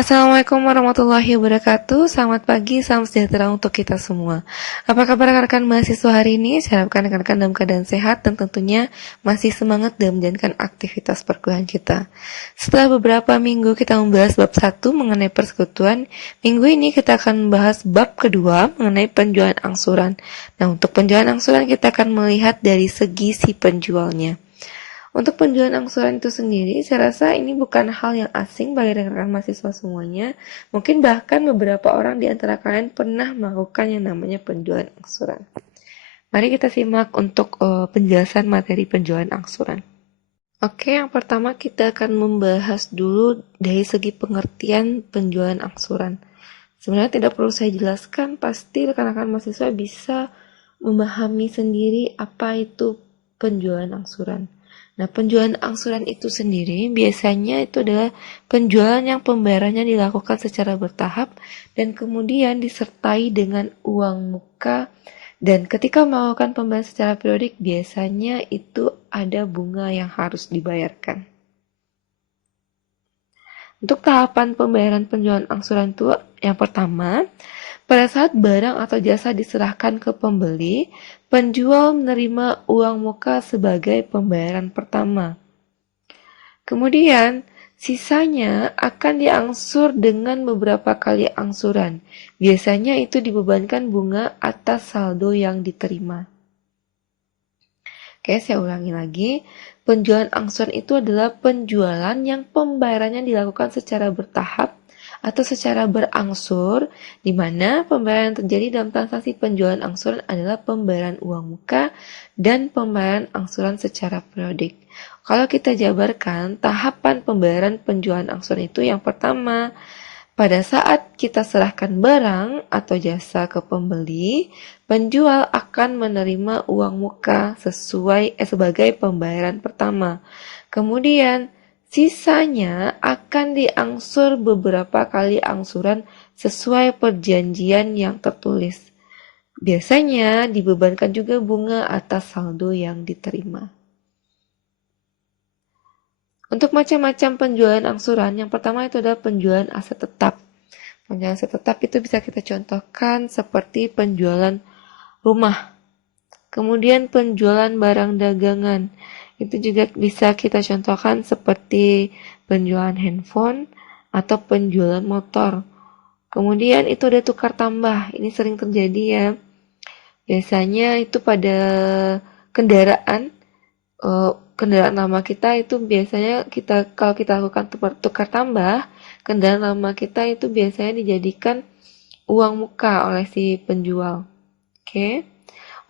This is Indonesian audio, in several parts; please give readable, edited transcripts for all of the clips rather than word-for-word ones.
Assalamualaikum warahmatullahi wabarakatuh. Selamat pagi, salam sejahtera untuk kita semua. Apa kabar rekan-rekan mahasiswa hari ini? Saya harapkan rekan-rekan dalam keadaan sehat dan tentunya masih semangat dalam menjalankan aktivitas perkuliahan kita. Setelah beberapa minggu kita membahas bab 1 mengenai persekutuan, minggu ini kita akan membahas bab kedua mengenai penjualan angsuran. Nah, untuk penjualan angsuran kita akan melihat dari segi si penjualnya. Untuk penjualan angsuran itu sendiri, saya rasa ini bukan hal yang asing bagi rekan-rekan mahasiswa semuanya. Mungkin bahkan beberapa orang di antara kalian pernah melakukan yang namanya penjualan angsuran. Mari kita simak untuk penjelasan materi penjualan angsuran. Oke, yang pertama kita akan membahas dulu dari segi pengertian penjualan angsuran. Sebenarnya tidak perlu saya jelaskan, pasti rekan-rekan mahasiswa bisa memahami sendiri apa itu penjualan angsuran. Nah, penjualan angsuran itu sendiri biasanya itu adalah penjualan yang pembayarannya dilakukan secara bertahap dan kemudian disertai dengan uang muka, dan ketika melakukan pembayaran secara periodik biasanya itu ada bunga yang harus dibayarkan. Untuk tahapan pembayaran penjualan angsuran itu yang pertama, pada saat barang atau jasa diserahkan ke pembeli, penjual menerima uang muka sebagai pembayaran pertama. Kemudian, sisanya akan diangsur dengan beberapa kali angsuran. Biasanya itu dibebankan bunga atas saldo yang diterima. Oke, saya ulangi lagi. Penjualan angsuran itu adalah penjualan yang pembayarannya dilakukan secara bertahap atau secara berangsur, di mana pembayaran yang terjadi dalam transaksi penjualan angsuran adalah pembayaran uang muka dan pembayaran angsuran secara periodik. Kalau kita jabarkan, tahapan pembayaran penjualan angsuran itu yang pertama, pada saat kita serahkan barang atau jasa ke pembeli, penjual akan menerima uang muka sebagai pembayaran pertama. Kemudian, sisanya akan diangsur beberapa kali angsuran sesuai perjanjian yang tertulis. Biasanya dibebankan juga bunga atas saldo yang diterima. Untuk macam-macam penjualan angsuran, yang pertama itu adalah penjualan aset tetap. Penjualan aset tetap itu bisa kita contohkan seperti penjualan rumah. Kemudian penjualan barang dagangan. Itu juga bisa kita contohkan seperti penjualan handphone atau penjualan motor. Kemudian itu ada tukar tambah. Ini sering terjadi ya. Biasanya itu pada kendaraan lama kita itu biasanya kalau kita lakukan tukar tambah, kendaraan lama kita itu biasanya dijadikan uang muka oleh si penjual. Oke.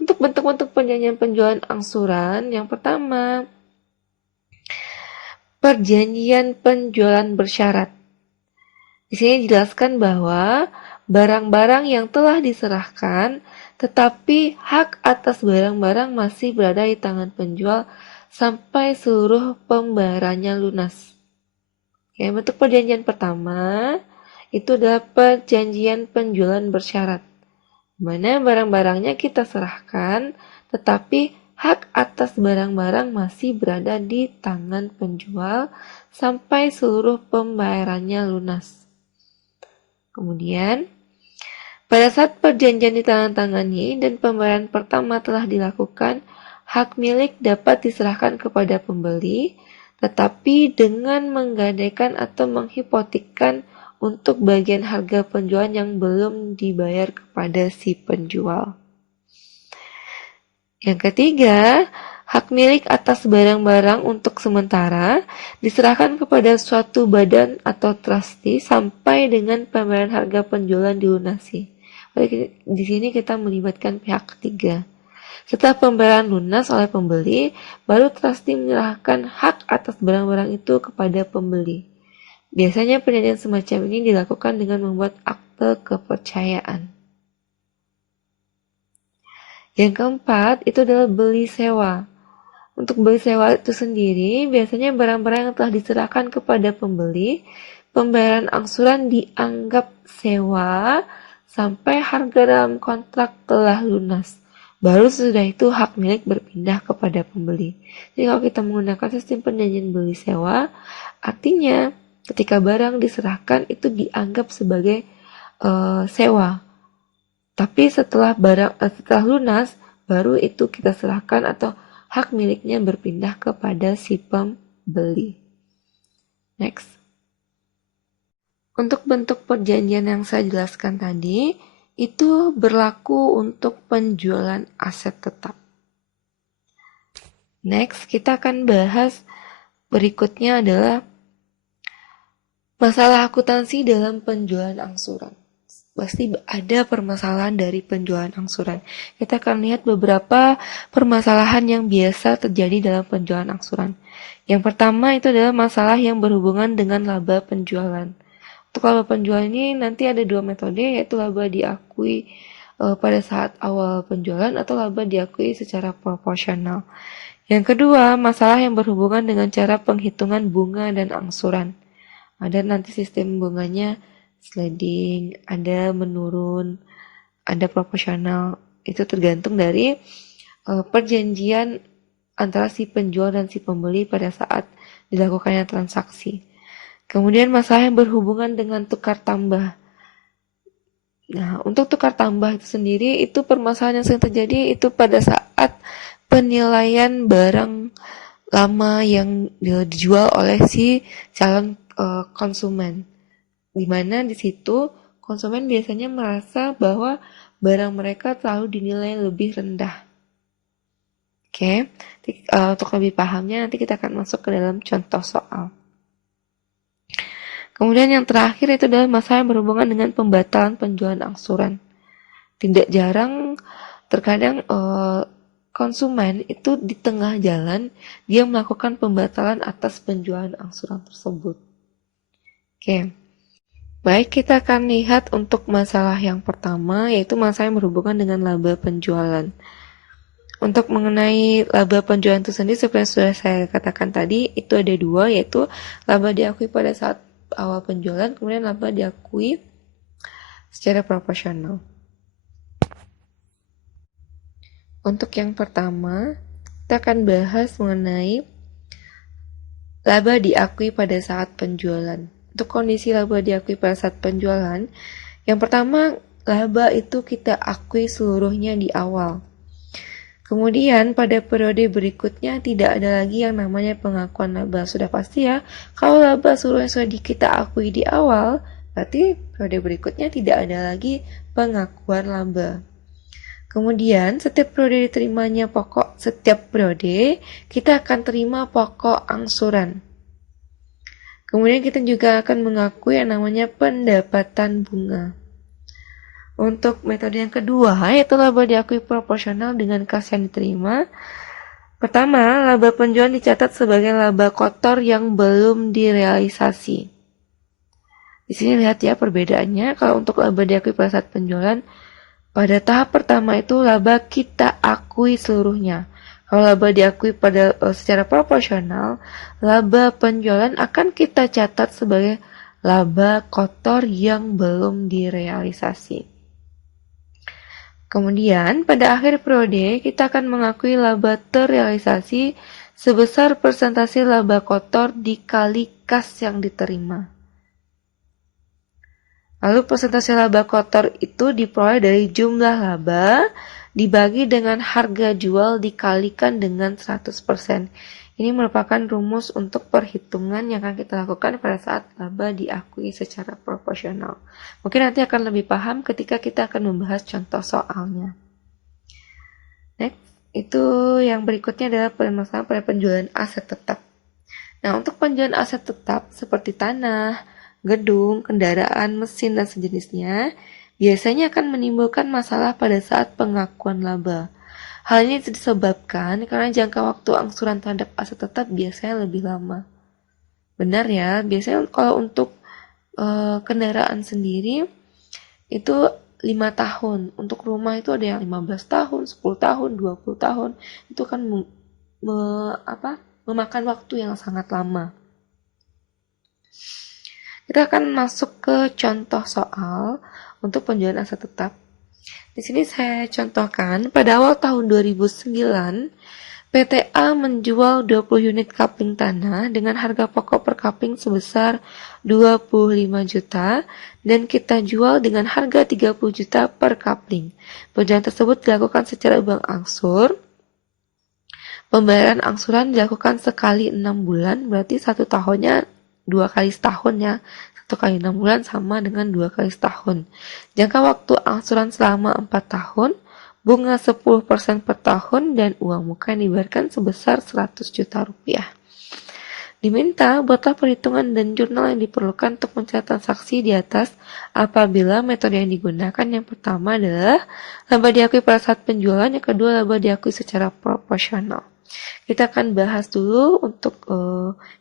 Untuk bentuk-bentuk perjanjian penjualan angsuran, yang pertama, perjanjian penjualan bersyarat. Di sini dijelaskan bahwa barang-barang yang telah diserahkan, tetapi hak atas barang-barang masih berada di tangan penjual sampai seluruh pembayarannya lunas. Oke, bentuk perjanjian pertama itu adalah perjanjian penjualan bersyarat, di mana barang-barangnya kita serahkan, tetapi hak atas barang-barang masih berada di tangan penjual sampai seluruh pembayarannya lunas. Kemudian, pada saat perjanjian ditandatangani dan pembayaran pertama telah dilakukan, hak milik dapat diserahkan kepada pembeli, tetapi dengan menggadaikan atau menghipotekkan untuk bagian harga penjualan yang belum dibayar kepada si penjual. Yang ketiga, hak milik atas barang-barang untuk sementara diserahkan kepada suatu badan atau trustee sampai dengan pembayaran harga penjualan dilunasi. Di sini kita melibatkan pihak ketiga. Setelah pembayaran lunas oleh pembeli, baru trustee menyerahkan hak atas barang-barang itu kepada pembeli. Biasanya perjanjian semacam ini dilakukan dengan membuat akte kepercayaan. Yang keempat, itu adalah beli sewa. Untuk beli sewa itu sendiri, biasanya barang-barang yang telah diserahkan kepada pembeli, pembayaran angsuran dianggap sewa sampai harga dalam kontrak telah lunas. Baru sesudah itu hak milik berpindah kepada pembeli. Jadi kalau kita menggunakan sistem perjanjian beli sewa, artinya ketika barang diserahkan itu dianggap sebagai sewa. Tapi setelah setelah lunas, baru itu kita serahkan atau hak miliknya berpindah kepada si pembeli. Next. Untuk bentuk perjanjian yang saya jelaskan tadi, itu berlaku untuk penjualan aset tetap. Next, kita akan bahas berikutnya adalah masalah akuntansi dalam penjualan angsuran. Pasti ada permasalahan dari penjualan angsuran. Kita akan lihat beberapa permasalahan yang biasa terjadi dalam penjualan angsuran. Yang pertama itu adalah masalah yang berhubungan dengan laba penjualan. Untuk laba penjualan ini nanti ada dua metode, yaitu laba diakui pada saat awal penjualan atau laba diakui secara proporsional. Yang kedua, masalah yang berhubungan dengan cara penghitungan bunga dan angsuran. Ada nanti sistem bunganya sliding, ada menurun, ada proporsional. Itu tergantung dari perjanjian antara si penjual dan si pembeli pada saat dilakukannya transaksi. Kemudian masalah yang berhubungan dengan tukar tambah. Nah, untuk tukar tambah itu sendiri, itu permasalahan yang sering terjadi itu pada saat penilaian barang lama yang dijual oleh si calon konsumen. Di mana di situ konsumen biasanya merasa bahwa barang mereka selalu dinilai lebih rendah. Oke, untuk lebih pahamnya nanti kita akan masuk ke dalam contoh soal. Kemudian yang terakhir itu adalah masalah yang berhubungan dengan pembatalan penjualan angsuran. Tidak jarang terkadang konsumen itu di tengah jalan dia melakukan pembatalan atas penjualan angsuran tersebut. Oke. Baik, kita akan lihat untuk masalah yang pertama, yaitu masalah yang berhubungan dengan laba penjualan. Untuk mengenai laba penjualan itu sendiri, seperti yang sudah saya katakan tadi, itu ada dua, yaitu laba diakui pada saat awal penjualan, kemudian laba diakui secara proporsional. Untuk yang pertama, kita akan bahas mengenai laba diakui pada saat penjualan. Untuk kondisi laba diakui pada saat penjualan, yang pertama, laba itu kita akui seluruhnya di awal. Kemudian pada periode berikutnya tidak ada lagi yang namanya pengakuan laba. Sudah pasti ya, kalau laba seluruhnya sudah kita akui di awal, berarti periode berikutnya tidak ada lagi pengakuan laba. Kemudian setiap periode diterimanya pokok, setiap periode kita akan terima pokok angsuran. Kemudian kita juga akan mengakui yang namanya pendapatan bunga. Untuk metode yang kedua, yaitu laba diakui proporsional dengan kas yang diterima. Pertama, laba penjualan dicatat sebagai laba kotor yang belum direalisasi. Di sini lihat ya perbedaannya. Kalau untuk laba diakui pada saat penjualan, pada tahap pertama itu laba kita akui seluruhnya. Kalau laba diakui secara proporsional, laba penjualan akan kita catat sebagai laba kotor yang belum direalisasi. Kemudian, pada akhir periode, kita akan mengakui laba terrealisasi sebesar persentase laba kotor dikali kas yang diterima. Lalu persentase laba kotor itu diperoleh dari jumlah laba dibagi dengan harga jual dikalikan dengan 100%. Ini merupakan rumus untuk perhitungan yang akan kita lakukan pada saat laba diakui secara proporsional. Mungkin nanti akan lebih paham ketika kita akan membahas contoh soalnya. Next, itu yang berikutnya adalah permasalahan pada penjualan aset tetap. Nah, untuk penjualan aset tetap seperti tanah, gedung, kendaraan, mesin, dan sejenisnya, biasanya akan menimbulkan masalah pada saat pengakuan laba. Hal ini disebabkan karena jangka waktu angsuran terhadap aset tetap biasanya lebih lama. Benar ya, biasanya kalau untuk kendaraan sendiri itu 5 tahun. Untuk rumah itu ada yang 15 tahun, 10 tahun, 20 tahun. Itu kan memakan waktu yang sangat lama. Kita akan masuk ke contoh soal untuk penjualan aset tetap. Di sini saya contohkan pada awal tahun 2009 PTA menjual 20 unit kapling tanah dengan harga pokok per kapling sebesar 25 juta dan kita jual dengan harga 30 juta per kapling. Penjualan tersebut dilakukan secara bank angsur. Pembayaran angsuran dilakukan sekali 6 bulan, berarti 1 tahunnya 2 kali setahun ya. 1 kali 6 bulan sama dengan 2 kali setahun. Jangka waktu angsuran selama 4 tahun, bunga 10% per tahun, dan uang muka yang dibayarkan sebesar 100 juta rupiah. Diminta buatlah perhitungan dan jurnal yang diperlukan untuk mencatat transaksi di atas apabila metode yang digunakan yang pertama adalah laba diakui pada saat penjualan, yang kedua laba diakui secara proporsional. Kita akan bahas dulu untuk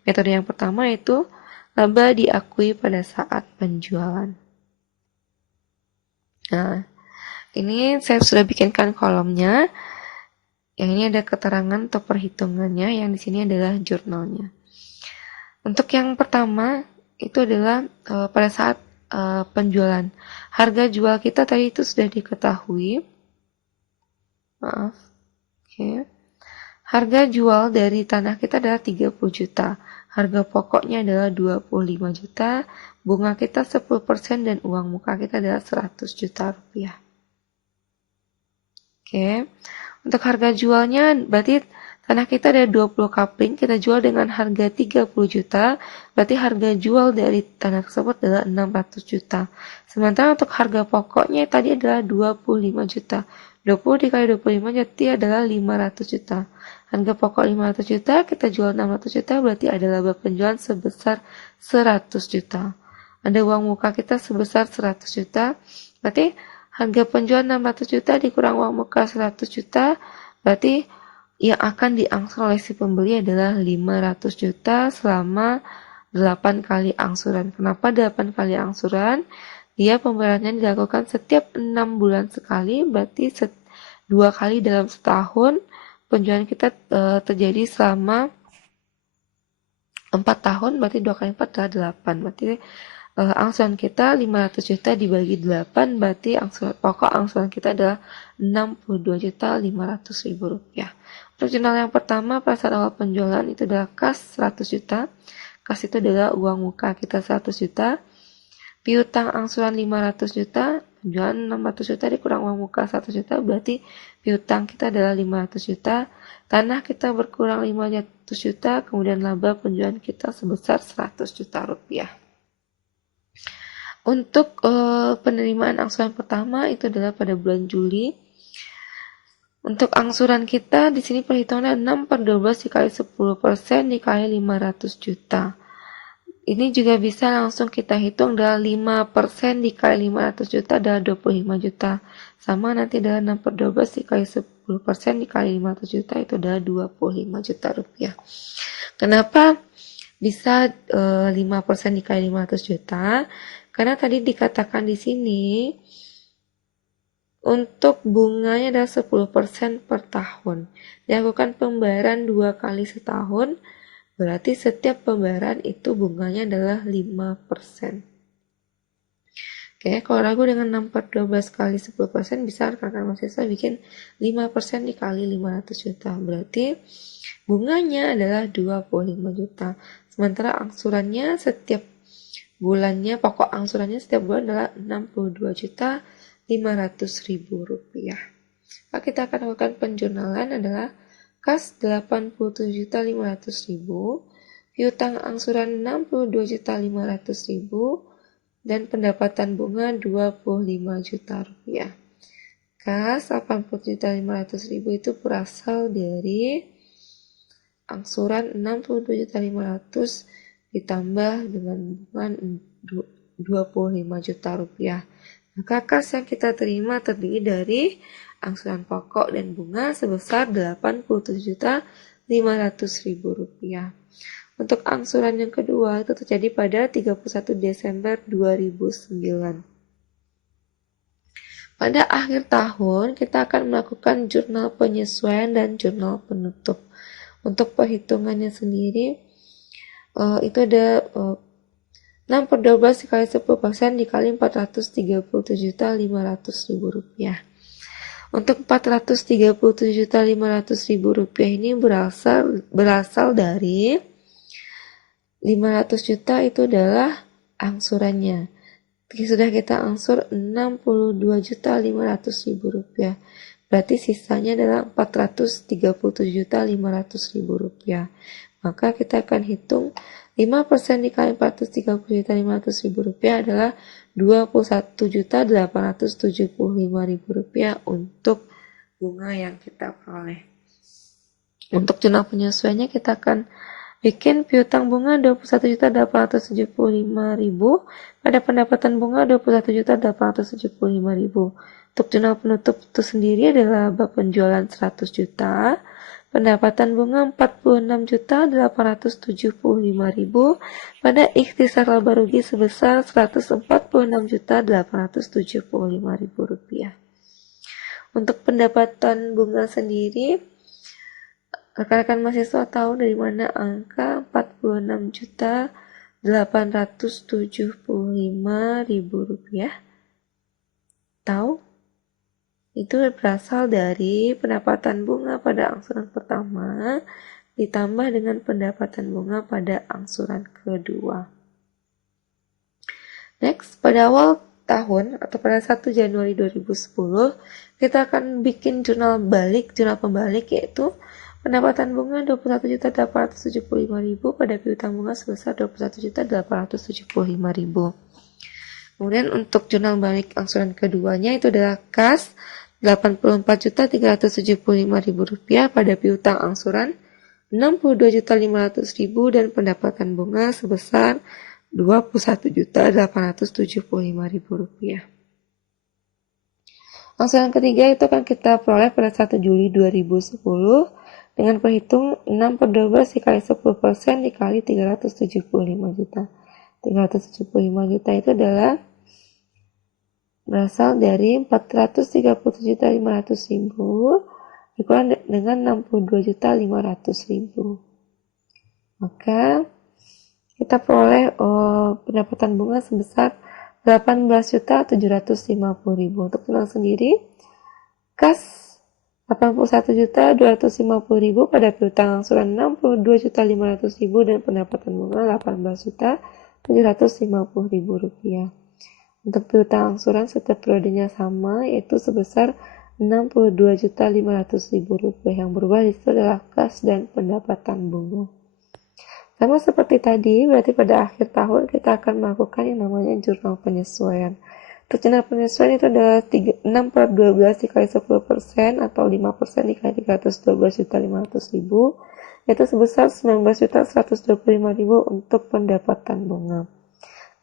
metode yang pertama, yaitu laba diakui pada saat penjualan. Nah, ini saya sudah bikinkan kolomnya. Yang ini ada keterangan atau perhitungannya, yang di sini adalah jurnalnya. Untuk yang pertama itu adalah pada saat penjualan. Harga jual kita tadi itu sudah diketahui. Maaf. Oke. Harga jual dari tanah kita adalah 30 juta. Harga pokoknya adalah 25 juta. Bunga kita 10% dan uang muka kita adalah 100 juta rupiah. Oke. Untuk harga jualnya berarti tanah kita ada 20 kapling, kita jual dengan harga 30 juta, berarti harga jual dari tanah tersebut adalah 600 juta. Sementara untuk harga pokoknya tadi adalah 25 juta. 20 dikali 25 jadi adalah 500 juta. Harga pokok 500 juta, kita jual 600 juta, berarti ada laba penjualan sebesar 100 juta. Ada uang muka kita sebesar 100 juta, berarti harga penjualan 600 juta dikurang uang muka 100 juta, berarti yang akan diangsur oleh si pembeli adalah 500 juta selama 8 kali angsuran. Kenapa 8 kali angsuran? Dia pembayarannya dilakukan setiap 6 bulan sekali, berarti 2 kali dalam setahun. Penjualan kita terjadi selama 4 tahun, berarti 2 kali 4 adalah 8. Berarti angsuran kita 500 juta dibagi 8, berarti pokok angsuran kita adalah 62.500.000 rupiah. Untuk jurnal yang pertama pada saat awal penjualan itu adalah kas 100 juta. Kas itu adalah uang muka kita 100 juta. Piutang angsuran 500 juta, penjualan 600 juta dikurang uang muka 100 juta, berarti piutang kita adalah 500 juta. Tanah kita berkurang 500 juta, kemudian laba penjualan kita sebesar 100 juta rupiah. Untuk penerimaan angsuran pertama itu adalah pada bulan Juli. Untuk angsuran kita di sini perhitungannya 6/12 dikali 10% dikali 500 juta. Ini juga bisa langsung kita hitung adalah 5% dikali 500 juta adalah 25 juta. Sama nanti adalah 6/12 dikali 10% dikali 500 juta itu adalah 25 juta rupiah. Kenapa bisa 5% dikali 500 juta? Karena tadi dikatakan di sini untuk bunganya adalah 10% per tahun. Dilakukan pembayaran 2 kali setahun, berarti setiap pembayaran itu bunganya adalah 5%. Oke, kalau ragu dengan 6/12 kali 10%, bisa rekan-rekan mahasiswa bikin 5% dikali 500 juta. Berarti bunganya adalah 25 juta. Sementara angsurannya setiap bulannya, pokok angsurannya setiap bulan adalah 62.500.000 rupiah. Maka kita akan lakukan penjurnalan adalah kas 87.500.000, piutang angsuran 62.500.000, dan pendapatan bunga 25 juta rupiah. Kas 87.500.000 itu berasal dari angsuran 62.500 ditambah dengan bunga 25 juta rupiah. Maka kas yang kita terima terdiri dari angsuran pokok dan bunga sebesar 87.500.000 rupiah. Untuk angsuran yang kedua itu terjadi pada 31 Desember 2009. Pada akhir tahun kita akan melakukan jurnal penyesuaian dan jurnal penutup. Untuk perhitungannya sendiri itu ada 6/12 dikali 10% dikali 437.500.000 rupiah. Untuk Rp437.500.000 ini berasal dari 500 juta itu adalah angsurannya. Sudah kita angsur Rp62.500.000. Berarti sisanya adalah Rp437.500.000. Maka kita akan hitung 5% dikali Rp437.500.000 adalah Rp21.875.000 untuk bunga yang kita peroleh. Untuk jurnal penyesuaiannya kita akan bikin piutang bunga 21.875.000 pada pendapatan bunga 21.875.000. Untuk jurnal penutup itu sendiri adalah laba penjualan 100 juta, pendapatan bunga 46.875.000 pada ikhtisar laba rugi sebesar Rp146.875.000. Untuk pendapatan bunga sendiri, rekan-rekan mahasiswa tahu dari mana angka Rp46.875.000? Tahu? Itu berasal dari pendapatan bunga pada angsuran pertama ditambah dengan pendapatan bunga pada angsuran kedua. Next, pada awal tahun atau pada 1 Januari 2010, kita akan bikin jurnal pembalik yaitu pendapatan bunga Rp21.875.000 pada piutang bunga sebesar Rp21.875.000. Kemudian untuk jurnal balik angsuran keduanya itu adalah kas Rp84.375.000 pada piutang angsuran Rp62.500.000 dan pendapatan bunga sebesar Rp21.875.000. Angsuran ketiga itu akan kita peroleh pada 1 Juli 2010 dengan perhitung 6/12 dikali 10% dikali 375 juta. 375 juta itu adalah berasal dari 437.500.000 dikurang dengan 62.500.000. Maka kita peroleh pendapatan bunga sebesar 18.750.000. Untuk jurnal sendiri, kas 81.250.000 pada piutang angsuran 62.500.000 dan pendapatan bunga 18.750.000 rupiah. Untuk piutang angsuran setiap periodenya sama, yaitu sebesar 62.500.000 rupiah. Yang berubah di situ adalah kas dan pendapatan bunga. Sama seperti tadi, berarti pada akhir tahun kita akan melakukan yang namanya jurnal penyesuaian. Untuk jurnal penyesuaian itu adalah 6/12 dikali 10% atau 5% dikali 312.500.000, yaitu sebesar 19.125.000 untuk pendapatan bunga.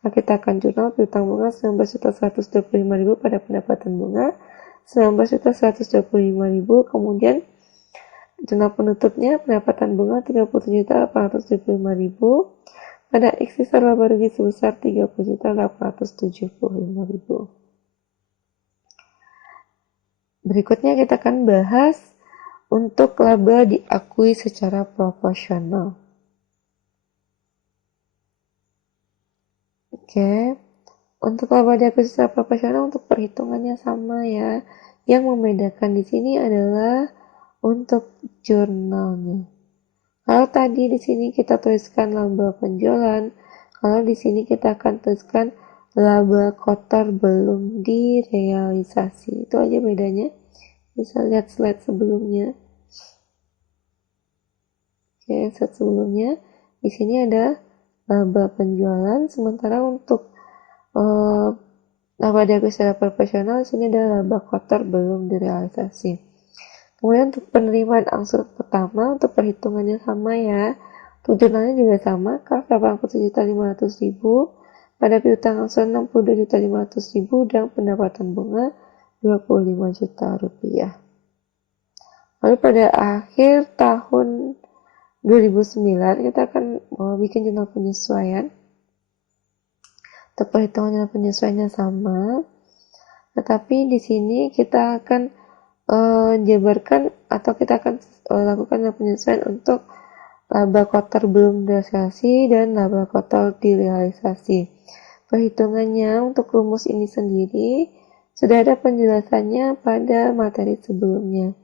Nah, kita akan jurnal piutang bunga 19.125.000 pada pendapatan bunga 19.125.000, kemudian jurnal penutupnya pendapatan bunga 37.875.000 pada ikhtisar laba rugi sebesar 30.875.000. Berikutnya kita akan bahas untuk laba diakui secara proporsional. Oke. Untuk laba diakui secara proporsional untuk perhitungannya sama ya. Yang membedakan di sini adalah untuk jurnalnya. Kalau tadi di sini kita tuliskan laba penjualan, kalau di sini kita akan tuliskan laba kotor belum direalisasi. Itu aja bedanya. Bisa lihat slide sebelumnya. Oke, slide sebelumnya di sini ada laba penjualan, sementara untuk laba diakui secara proporsional di sini ada laba kotor belum direalisasi. Kemudian untuk penerimaan angsur pertama, untuk perhitungannya sama ya. Untuk jurnalnya juga sama, kas 87.500.000 pada piutang angsur 62.500.000 dan pendapatan bunga 25 juta rupiah. Lalu pada akhir tahun 2009 kita akan bikin jurnal penyesuaian. Untuk perhitungan jurnal penyesuaiannya sama, tetapi di sini kita akan jabarkan atau kita akan lakukan penyesuaian untuk laba kotor belum direalisasi dan laba kotor direalisasi. Perhitungannya untuk rumus ini sendiri Sudah ada penjelasannya pada materi sebelumnya.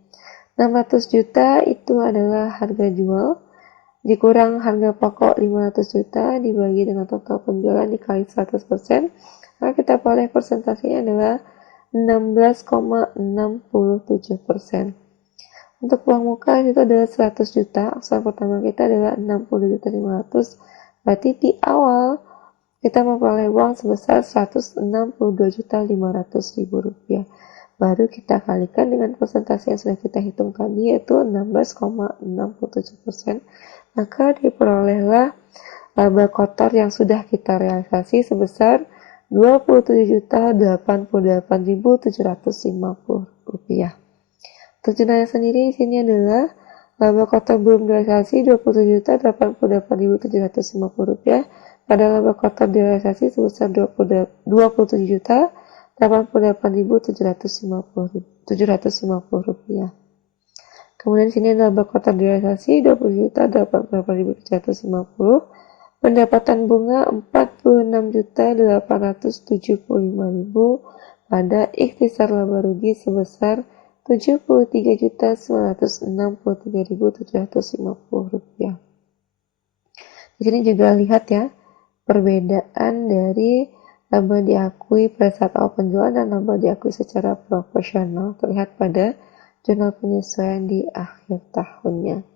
600 juta itu adalah harga jual, dikurang harga pokok 500 juta dibagi dengan total penjualan dikali 100%, maka kita peroleh persentasenya adalah 16,67%. Untuk uang muka itu adalah 100 juta, aksuran pertama kita adalah 60.500.000, berarti di awal kita memperoleh uang sebesar 162.500.000 rupiah. Baru kita kalikan dengan persentase yang sudah kita hitung tadi, yaitu 16,67%, maka diperolehlah laba kotor yang sudah kita realisasi sebesar Rp27.088.750. Untuk jenayah sendiri di sini adalah laba kotor belum direalisasi Rp27.088.750, pada laba kotor direalisasi sebesar Rp27.088.750. Kemudian di sini adalah laba kotor direalisasi Rp20.088.750, pendapatan bunga Rp46.875.000, pada ikhtisar laba rugi sebesar Rp73.963.750. Di sini juga lihat ya perbedaan dari laba diakui pada saat awal penjualan dan laba diakui secara proporsional, terlihat pada jurnal penyesuaian di akhir tahunnya.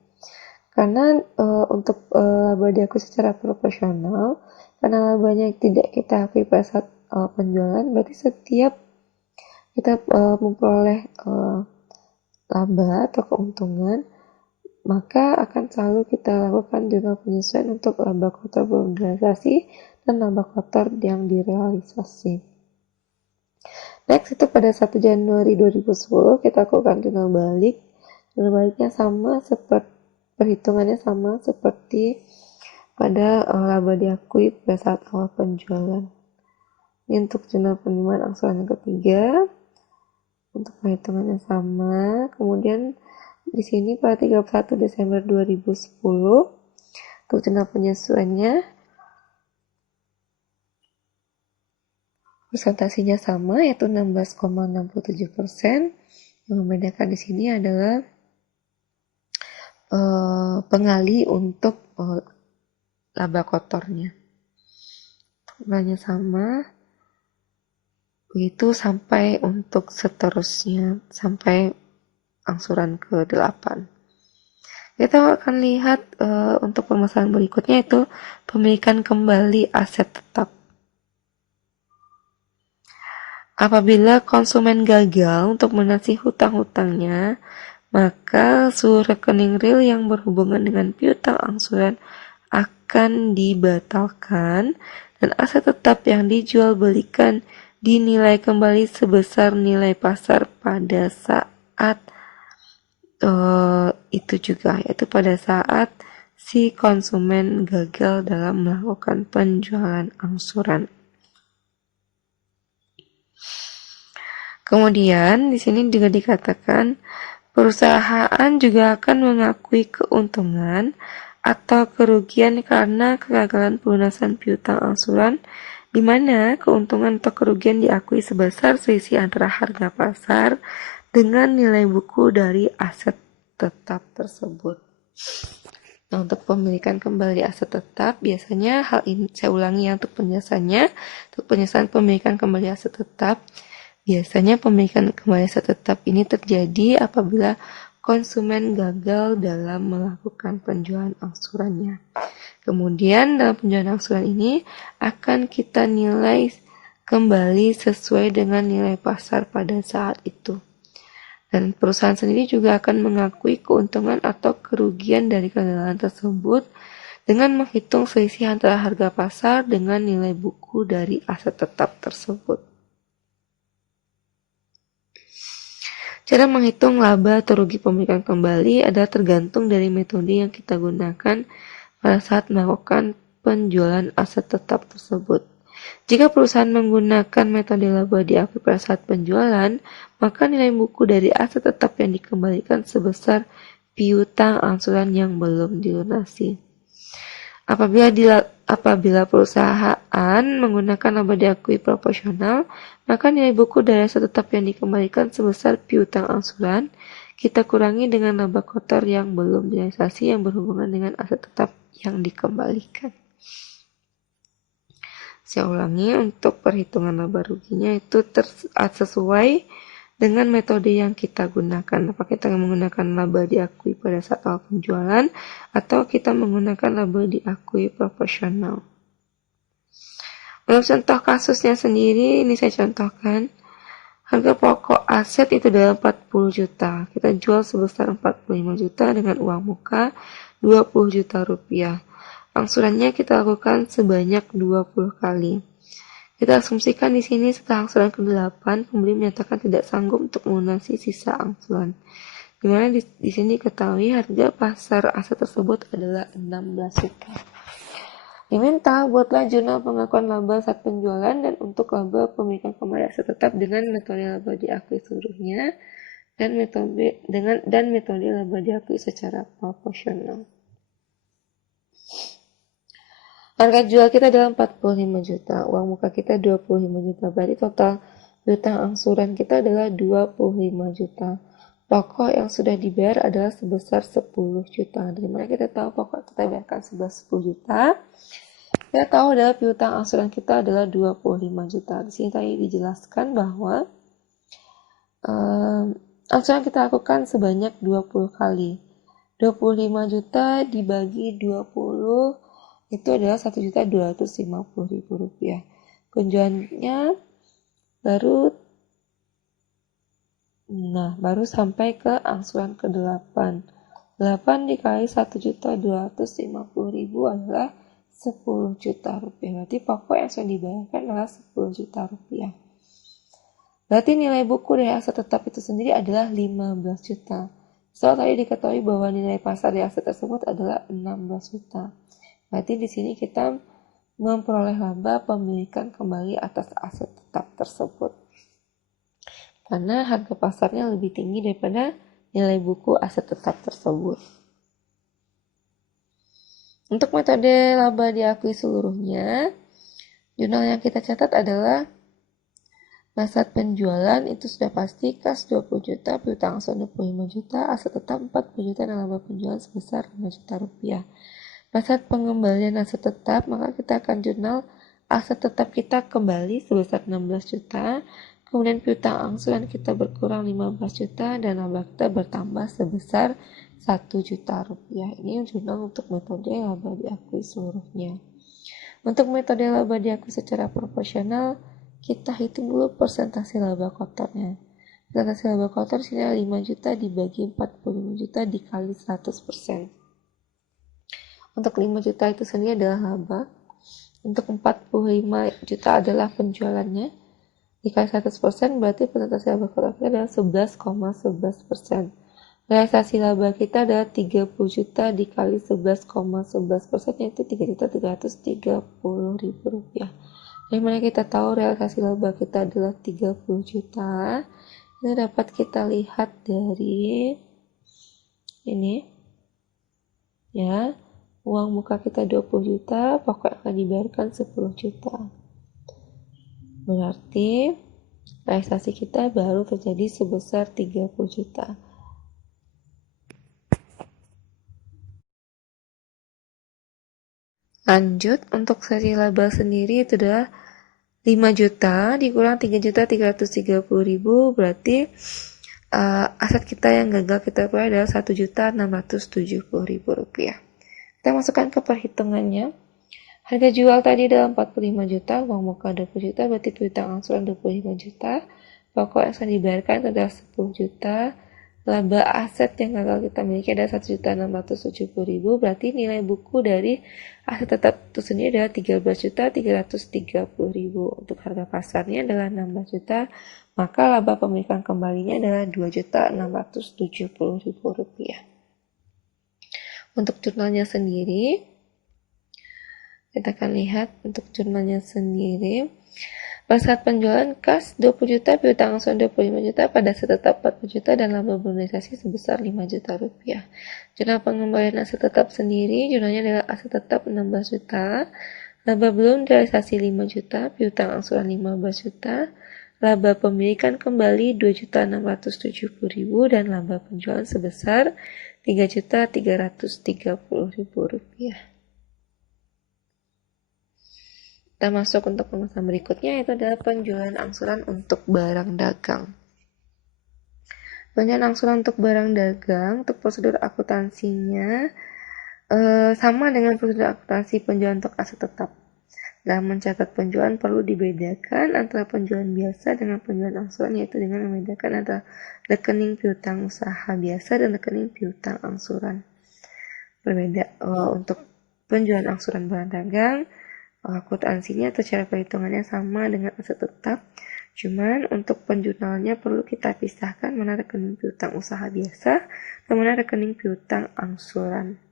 Karena untuk laba diakui secara proporsional, karena labanya tidak kita akui pada saat awal penjualan, berarti setiap kita memperoleh laba atau keuntungan, maka akan selalu kita lakukan jurnal penyesuaian untuk laba kotor belum direalisasi dan laba kotor yang direalisasi. Next itu pada 1 Januari 2010 kita lakukan jurnal balik. Jurnal baliknya sama seperti perhitungannya sama seperti pada laba diakui pada saat awal penjualan. Ini untuk jurnal penerimaan angsuran yang ketiga. Untuk perhitungannya sama. Kemudian di sini pada 31 Desember 2010 untuk jurnal penyesuaiannya persentasinya sama, yaitu 16,67%. Yang membedakan di sini adalah pengali untuk laba kotornya. Jumlahnya sama, begitu sampai untuk seterusnya, sampai angsuran ke-8. Kita akan lihat untuk permasalahan berikutnya, yaitu pemilikan kembali aset tetap. Apabila konsumen gagal untuk melunasi hutang-hutangnya, maka seluruh rekening real yang berhubungan dengan piutang angsuran akan dibatalkan dan aset tetap yang dijual belikan dinilai kembali sebesar nilai pasar pada saat itu juga, yaitu pada saat si konsumen gagal dalam melakukan penjualan angsuran. Kemudian di sini juga dikatakan perusahaan juga akan mengakui keuntungan atau kerugian karena kegagalan pelunasan piutang angsuran, di mana keuntungan atau kerugian diakui sebesar selisih antara harga pasar dengan nilai buku dari aset tetap tersebut. Nah, untuk pemilikan kembali aset tetap, biasanya hal ini saya ulangi ya untuk penjelasannya. Untuk penjelasan pemilikan kembali aset tetap, biasanya pemilikan kembali aset tetap ini terjadi apabila konsumen gagal dalam melakukan penjualan angsurannya. Kemudian dalam penjualan angsuran ini akan kita nilai kembali sesuai dengan nilai pasar pada saat itu. Dan perusahaan sendiri juga akan mengakui keuntungan atau kerugian dari kegagalan tersebut dengan menghitung selisih antara harga pasar dengan nilai buku dari aset tetap tersebut. Cara menghitung laba atau rugi pemilikan kembali adalah tergantung dari metode yang kita gunakan pada saat melakukan penjualan aset tetap tersebut. Jika perusahaan menggunakan metode laba diakui pada saat penjualan, maka nilai buku dari aset tetap yang dikembalikan sebesar piutang angsuran yang belum dilunasi. Apabila perusahaan menggunakan laba diakui proporsional, maka nilai buku dari aset tetap yang dikembalikan sebesar piutang angsuran kita kurangi dengan laba kotor yang belum direalisasi yang berhubungan dengan aset tetap yang dikembalikan. Saya ulangi, untuk perhitungan laba ruginya itu sesuai dengan metode yang kita gunakan. Apakah kita menggunakan laba diakui pada saat awal penjualan atau kita menggunakan laba diakui proporsional. Untuk contoh kasusnya sendiri, ini saya contohkan. Harga pokok aset itu adalah 40 juta. Kita jual sebesar 45 juta dengan uang muka 20 juta rupiah. Angsurannya kita lakukan sebanyak 20 kali. Kita asumsikan di sini setelah angsuran ke-8, pembeli menyatakan tidak sanggup untuk melunasi sisa angsuran. Dimana di sini diketahui harga pasar aset tersebut adalah 16 juta. Diminta buatlah jurnal pengakuan laba saat penjualan dan untuk laba pemilikan kembali aset tetap dengan metode laba diakui seluruhnya dan metode laba diakui secara proporsional. Harga jual kita adalah 45 juta, uang muka kita 25 juta, berarti total piutang angsuran kita adalah 25 juta. Pokok yang sudah dibayar adalah sebesar 10 juta. Dari mana kita tahu pokok kita bayarkan sebesar 10 juta? Kita tahu adalah piutang angsuran kita adalah 25 juta. Di sini tadi dijelaskan bahwa angsuran kita lakukan sebanyak 20 kali. 25 juta dibagi 20 itu adalah 1.250.000 rupiah. Penjualannya baru sampai ke angsuran ke-8. 8 dikali 1.250.000 adalah 10 juta rupiah. Berarti pokok yang sudah dibayarkan adalah 10 juta rupiah. Berarti nilai buku dari aset tetap itu sendiri adalah 15 juta. Soal tadi diketahui bahwa nilai pasar dari aset tersebut adalah 16 juta. Berarti di sini kita memperoleh laba pemilikan kembali atas aset tetap tersebut. Karena harga pasarnya lebih tinggi daripada nilai buku aset tetap tersebut. Untuk metode laba diakui seluruhnya, jurnal yang kita catat adalah saat penjualan itu sudah pasti kas 20 juta, piutang angsuran 25 juta, aset tetap 40 juta dan laba penjualan sebesar 5 juta rupiah. Saat pengembalian aset tetap, maka kita akan jurnal aset tetap kita kembali sebesar 16 juta, kemudian piutang angsuran kita berkurang 15 juta, dan laba kita bertambah sebesar 1 juta rupiah. Ini jurnal untuk metode laba diakui seluruhnya. Untuk metode laba diakui secara proporsional, kita hitung dulu persentase laba kotornya. Persentase laba kotor sini 5 juta dibagi 45 juta dikali 100%. Untuk 5 juta itu sendiri adalah laba. Untuk 45 juta adalah penjualannya. Dikali 100% berarti persentase laba kotor kita adalah 11,11%. Realisasi laba kita adalah 30 juta dikali 11,11%, yaitu 3.330.000 rupiah. Dari mana kita tahu realisasi laba kita adalah 30 juta? Ini dapat kita lihat dari ini. Ya. Uang muka kita 20 juta, pokok akan dibayarkan 10 juta. Berarti realisasi kita baru terjadi sebesar 30 juta. Lanjut, untuk seri laba sendiri itu adalah 5 juta dikurang 3.330.000, berarti aset kita yang gagal kita peroleh adalah 1.670.000 rupiah. Kita masukkan ke perhitungannya. Harga jual tadi adalah 45 juta, uang muka 20 juta, berarti piutang angsuran 25 juta. Pokok yang akan dibayarkan adalah 10 juta. Laba aset yang gagal kita miliki adalah 1.670.000, berarti nilai buku dari aset tetap itu sendiri adalah 13.330.000. Untuk harga pasarnya adalah 16 juta, maka laba pemilikan kembalinya adalah 2.670.000 rupiah. Untuk jurnalnya sendiri, kita akan lihat untuk jurnalnya sendiri. Pada saat penjualan kas 20 juta, piutang angsuran 25 juta, pada aset tetap 40 juta, dan laba berdasari sebesar 5 juta rupiah. Jurnal pengembalian aset tetap sendiri, jurnalnya adalah aset tetap 16 juta, laba belum realisasi 5 juta, piutang angsuran 15 juta, laba pemilikan kembali 2.670.000, dan laba penjualan sebesar 3.330.000 rupiah. Kita masuk untuk pembahasan berikutnya, yaitu adalah penjualan angsuran untuk barang dagang. Penjualan angsuran untuk barang dagang, untuk prosedur akuntansinya sama dengan prosedur akuntansi penjualan untuk aset tetap. Dalam mencatat penjualan perlu dibedakan antara penjualan biasa dengan penjualan angsuran, yaitu dengan membedakan antara rekening piutang usaha biasa dan rekening piutang angsuran. Berbeda untuk penjualan angsuran barang dagang, akuntansinya atau cara perhitungannya sama dengan aset tetap, cuman untuk penjurnalnya perlu kita pisahkan mana rekening piutang usaha biasa dan mana rekening piutang angsuran.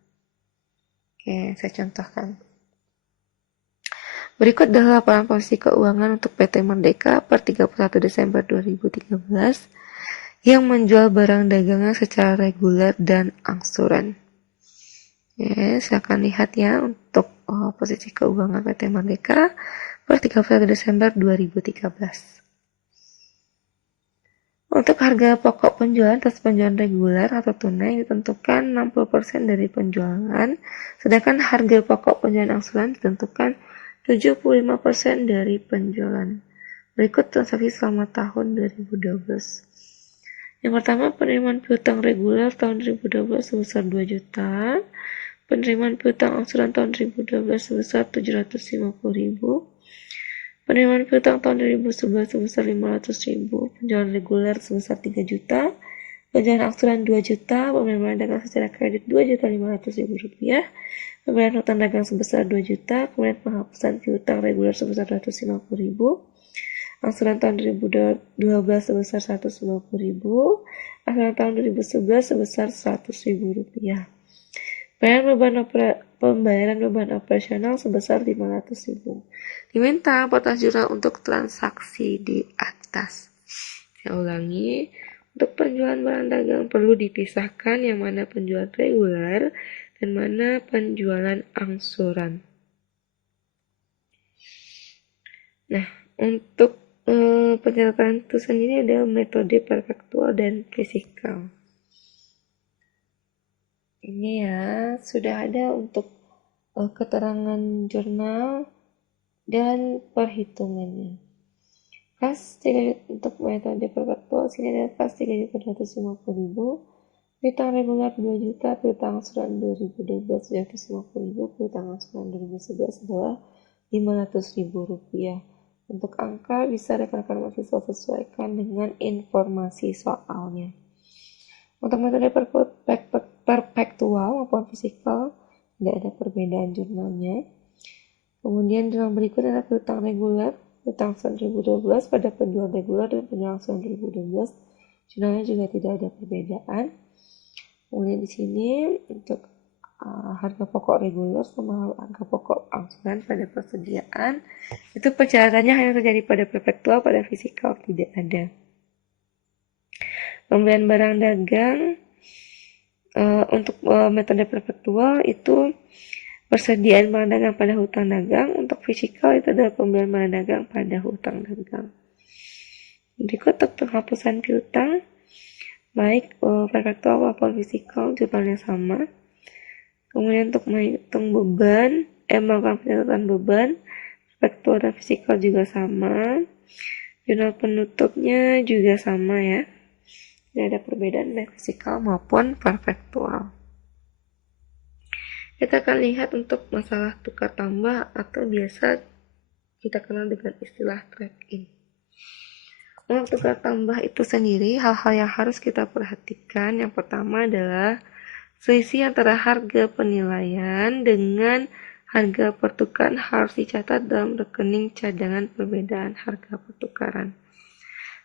Oke, saya contohkan. Berikut adalah laporan posisi keuangan untuk PT Merdeka per 31 Desember 2013 yang menjual barang dagangan secara reguler dan angsuran. Ya, silakan lihat ya untuk posisi keuangan PT Merdeka per 31 Desember 2013. Untuk harga pokok penjualan atas penjualan reguler atau tunai ditentukan 60% dari penjualan, sedangkan harga pokok penjualan angsuran ditentukan 75% dari penjualan. Berikut transaksi selama tahun 2012. Yang pertama, penerimaan piutang reguler tahun 2012 sebesar 2 juta. Penerimaan piutang angsuran tahun 2012 sebesar 750.000. Penerimaan piutang tahun 2011 sebesar 500.000. Penjualan reguler sebesar 3 juta. Penjualan angsuran 2 juta. Pembayaran dagang secara kredit 2.500.000 rupiah. Pembayaran hutang dagang sebesar 2 juta. Kemudian penghapusan piutang reguler sebesar 250.000. Angsuran tahun 2012 sebesar 150.000. Angsuran tahun 2011 sebesar 100.000 rupiah. Pembayaran beban operasional sebesar 500.000. Diminta potongan jurnal untuk transaksi di atas. Saya ulangi, untuk penjualan barang dagang perlu dipisahkan yang mana penjualan reguler dan mana penjualan angsuran. Nah, untuk pencatatan itu sendiri ada metode perfektual dan fisikal. Ini ya, sudah ada untuk keterangan jurnal dan perhitungannya. Kas 3 untuk metode perfektual, sini ada kas 3.250.000, piutang reguler 2 juta, piutang angsuran 2012 750.000, piutang angsuran 2011 adalah 500.000 rupiah. Untuk angka bisa rekan-rekan mahasiswa sesuaikan dengan informasi soalnya. Untuk metode perpektual maupun fisikal tidak ada perbedaan jurnalnya. Kemudian jurnal berikutnya adalah piutang reguler, piutang angsuran 2012 pada penjual reguler dan penjual angsuran 2012. Jurnalnya juga tidak ada perbedaan. Kemudian di sini untuk harga pokok reguler sama harga pokok angsuran pada persediaan itu percatatannya hanya terjadi pada perpektual, pada fisikal tidak ada. Pembelian barang dagang untuk metode perpektual itu persediaan barang dagang pada hutang dagang. Untuk fisikal itu adalah pembelian barang dagang pada hutang dagang. Berikut untuk penghapusan piutang baik perpektual maupun fisikal jurnalnya sama. Kemudian untuk menghitung beban, melakukan pencatatan beban, perpektual dan fisikal juga sama. Jurnal penutupnya juga sama ya. Tidak ada perbedaan baik fisikal maupun perpektual. Kita akan lihat untuk masalah tukar tambah atau biasa kita kenal dengan istilah trade-in. Untuk tukar tambah itu sendiri, hal-hal yang harus kita perhatikan yang pertama adalah selisih antara harga penilaian dengan harga pertukaran harus dicatat dalam rekening cadangan perbedaan harga pertukaran.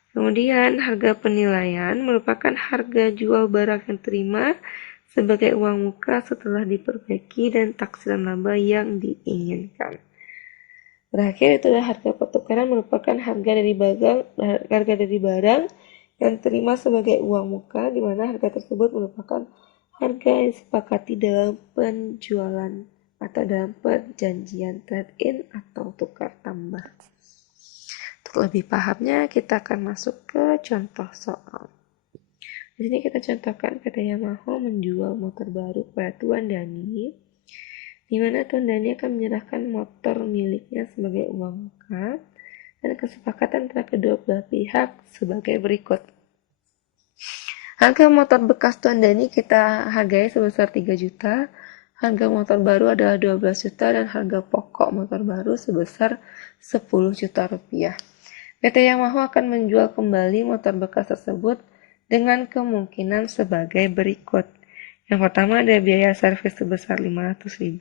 Kemudian harga penilaian merupakan harga jual barang yang terima sebagai uang muka setelah diperbaiki dan taksiran laba yang diinginkan. Terakhir itu adalah harga pertukaran, merupakan harga dari barang yang terima sebagai uang muka, di mana harga tersebut merupakan harga yang disepakati dalam penjualan atau dalam perjanjian trade-in atau tukar tambah. Untuk lebih pahamnya, kita akan masuk ke contoh soal. Di sini kita contohkan PT Yamaha menjual motor baru kepada Tuan Dani, di mana Tuan Dani akan menyerahkan motor miliknya sebagai uang muka, dan kesepakatan antara kedua belah pihak sebagai berikut. Harga motor bekas Tuan Dani kita hargai sebesar 3 juta, harga motor baru adalah 12 juta, dan harga pokok motor baru sebesar 10 juta rupiah. PT Yamaha akan menjual kembali motor bekas tersebut dengan kemungkinan sebagai berikut. Yang pertama ada biaya servis sebesar 500.000,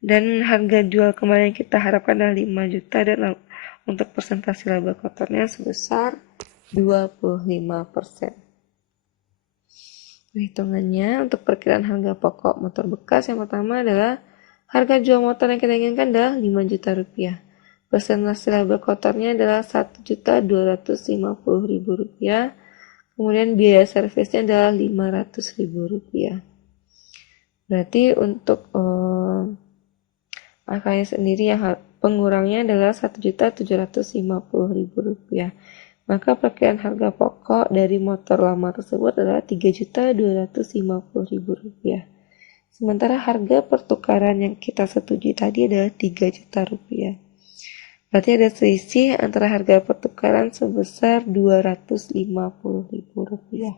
dan harga jual kembali yang kita harapkan adalah 5 juta, dan untuk persentase laba kotornya sebesar 25%. Hitungannya untuk perkiraan harga pokok motor bekas, yang pertama adalah harga jual motor yang kita inginkan adalah 5 juta rupiah. Persentase laba kotornya adalah 1.250.000 rupiah. Kemudian biaya servisnya adalah 500.000 rupiah. Berarti untuk angkanya sendiri yang pengurangnya adalah 1.750.000 rupiah. Maka perkiraan harga pokok dari motor lama tersebut adalah 3.250.000 rupiah. Sementara harga pertukaran yang kita setujui tadi adalah 3 juta rupiah. Berarti ada selisih antara harga pertukaran sebesar 250.000 rupiah.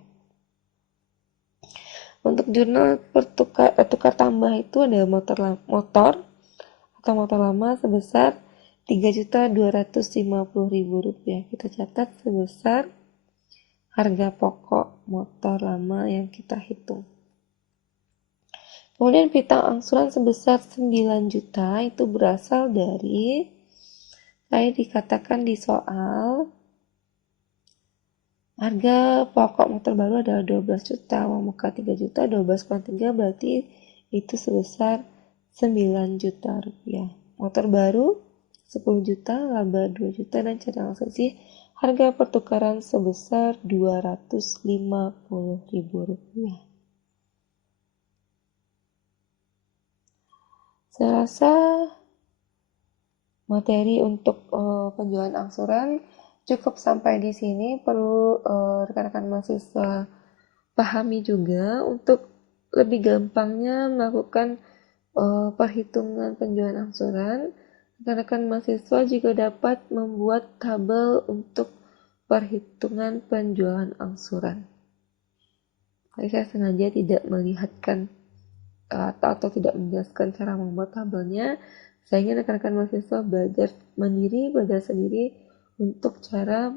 Untuk jurnal tukar tambah itu ada motor atau motor lama sebesar 3.250.000 rupiah. Kita catat sebesar harga pokok motor lama yang kita hitung. Kemudian piutang angsuran sebesar 9 juta itu berasal dari, kayak dikatakan di soal, harga pokok motor baru adalah 12 juta, uang muka 3 juta, 12,3 berarti itu sebesar 9 juta rupiah. Motor baru 10 juta, laba 2 juta, dan cadangan selisih harga pertukaran sebesar 250.000 rupiah. Saya rasa materi untuk penjualan angsuran cukup sampai di sini. Perlu rekan-rekan mahasiswa pahami juga untuk lebih gampangnya melakukan perhitungan penjualan angsuran. Rekan-rekan mahasiswa juga dapat membuat tabel untuk perhitungan penjualan angsuran. Jadi saya sengaja tidak melihatkan atau tidak menjelaskan cara membuat tabelnya. Saya ingin rekan-rekan mahasiswa belajar mandiri, belajar sendiri untuk cara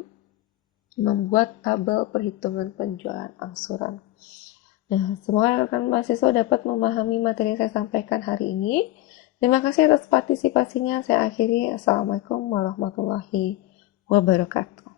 membuat tabel perhitungan penjualan angsuran. Nah, semoga rekan mahasiswa dapat memahami materi yang saya sampaikan hari ini. Terima kasih atas partisipasinya. Saya akhiri. Assalamualaikum warahmatullahi wabarakatuh.